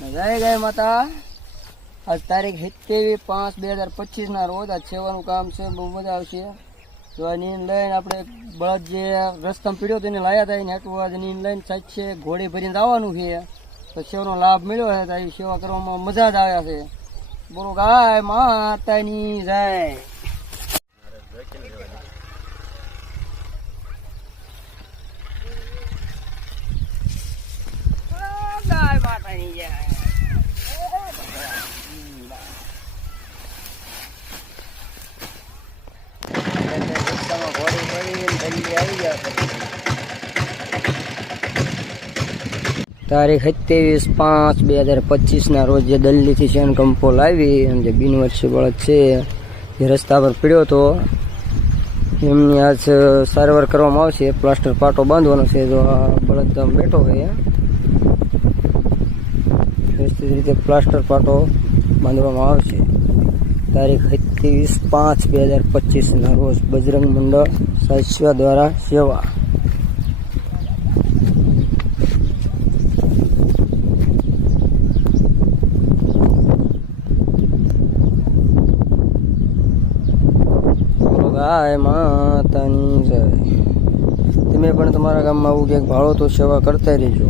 જય ગાય માતા. આજ તારીખ 27/5/2025 ના રોજ આ સેવાનું કામ છે. બહુ મજા આવશે. તો આ નીંદ લઈને આપણે બળદ જે રસ્તામાં પીડ્યો તો એને લાયા હતા એને હેઠું આજે નીંદ લઈને સાચી છે ઘોડી ભરીને આવવાનું છે. તો સેવાનો લાભ મળ્યો છે તો એ સેવા કરવામાં મજા જ આવ્યા છે. બોલો ગાય માતાની જય. ગાય માતાની જય. તારીખ 27/5/2025 ના રોજ જે દિલ્હીથી શેન કંપો લાવી અને જે બિનવર્ષી બળદ છે જે રસ્તા પર પીડ્યો હતો એમની આજ સારવાર કરવામાં આવશે. પ્લાસ્ટર પાટો બાંધવાનો છે. જો આ બળદ બેઠો હોય વ્યવસ્થિત રીતે પ્લાસ્ટર પાટો બાંધવામાં આવશે. તારીખ 27/5/2025 ના રોજ બજરંગ મંડળ સાચવા દ્વારા સેવા. ગાય માતાની જય. તમે પણ તમારા ગામમાં આવું ક્યાંક ભાળો તો સેવા કરતા રહેજો.